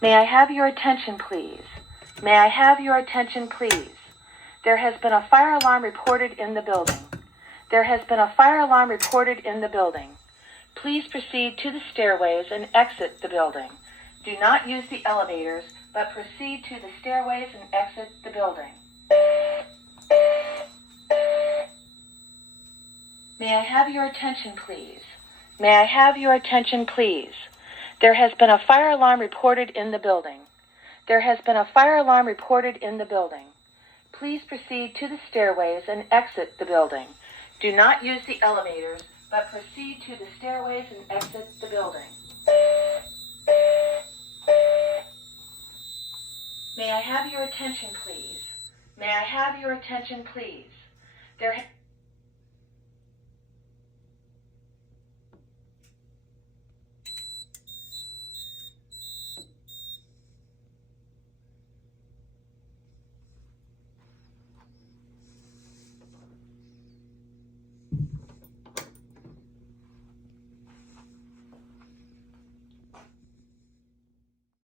May I have your attention, please? May I have your attention, please? There has been a fire alarm reported in the building. There has been a fire alarm reported in the building. Please proceed to the stairways and exit the building. Do not use the elevators, but proceed to the stairways and exit the building. May I have your attention, please? May I have your attention, please? There has been a fire alarm reported in the building. There has been a fire alarm reported in the building. Please proceed to the stairways and exit the building. Do not use the elevators, but proceed to the stairways and exit the building. May I have your attention, please? May I have your attention, please? There